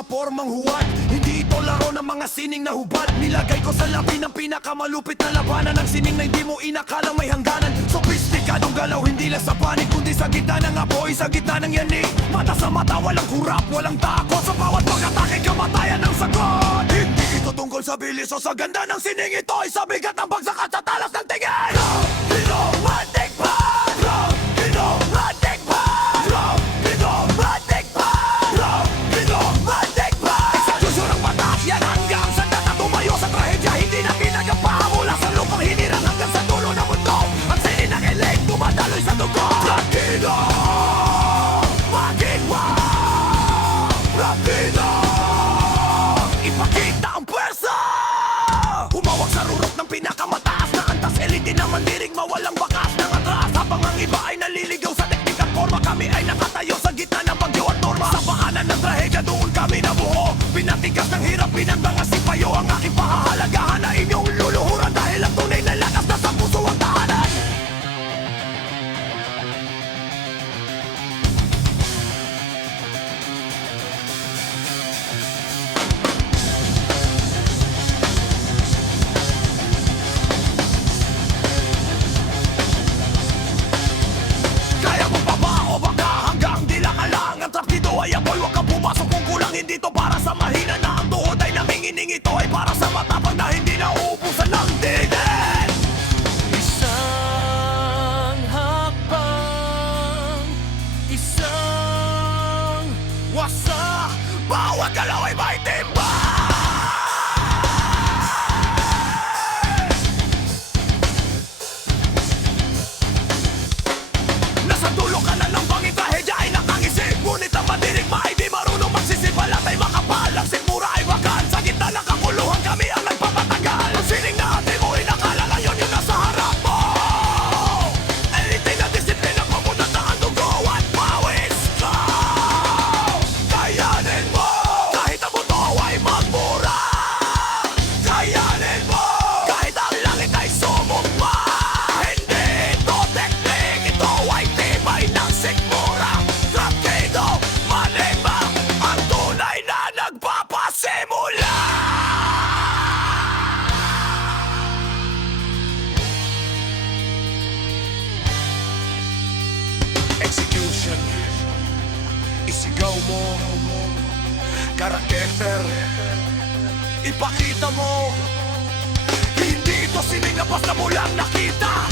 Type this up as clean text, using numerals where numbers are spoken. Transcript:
mga formang huwad. Hindi ito laro ng mga sining na hubad. Nilagay ko sa labi ng pinakamalupit na labanan ng sining na hindi mo inakalang may hangganan. Sophisticadong galaw, hindi lang sa panig, kundi sa gitna ng apoy, sa gitna ng yanig. Mata sa mata, walang kurap, walang takot. Sa bawat pag-atake, kamatayan ang sagot. Hindi ito tungkol sa bilis o sa ganda ng sining. Ito ay sa bigat ng bagsak at sa talas ng tingin. Romantic pa! Romantic pa! Romantic pa! Romantic pa! Execution ng batas, yan hanggang sa data tumayo sa trahedya. Hindi na pinagapa mula sa lupang hinirang hanggang sa dulo ng mundo. Ang sinin ng elect, dumadaloy sa dugo. Rapido! Magigwa! Rapido! Ipakita ang pwersa! Humawak sa rurok ng pinakamataas na antas. Elite na mandirigma, walang bakas ng atras. Habang ang iba ay naliligaw sa teknik at forma, kami ay nakatayo sa gitna ng bagyo at norma. Sa paanan ng trahedya, doon kami nabuo. Pinatigas ng hirap, pinandangas si Payo. Ang aking pahahalagahan na inyong luluhuran, dahil ang tunay na lakas na sa puso ang tahanan. Kaya mo pa ba o baka hanggang di lang alang? Ang trap dito ay apoy, huwag kang pumasok kung kulang. Hindi to para sa mahina na ang tuhod ay namingining. Ito ay para sa matapang na hindi na uubusan ng dinin. Isang hakbang, isang Wasak, bawat galaw ay may timbang. Nasa dulo ka na ng banging trahedya ay nakangisip. Ngunit ang madirigma ay di marunong magsisip. Balat ay makapal, ang sikmura ay wakan. Sa gitna ng kakuluhan kami ang nagpapatagal. Ang sining na ate mo inakala lang yun yung nasa harap mo. Elite na disiplina, pamunat na ang dugo at pawis ko. Kayanin mo, kahit ang buto ay magmura. Kayanin mo, kahit ang langit ay sumumpa. Hindi ito teknik, ito ay tibay ng sikmura. Rapido, malimang, ang tunay na nagpapasimula. Execution, isigaw mo. Karakter, ipakita mo. Hindi ito sining na basta mo lang nakita.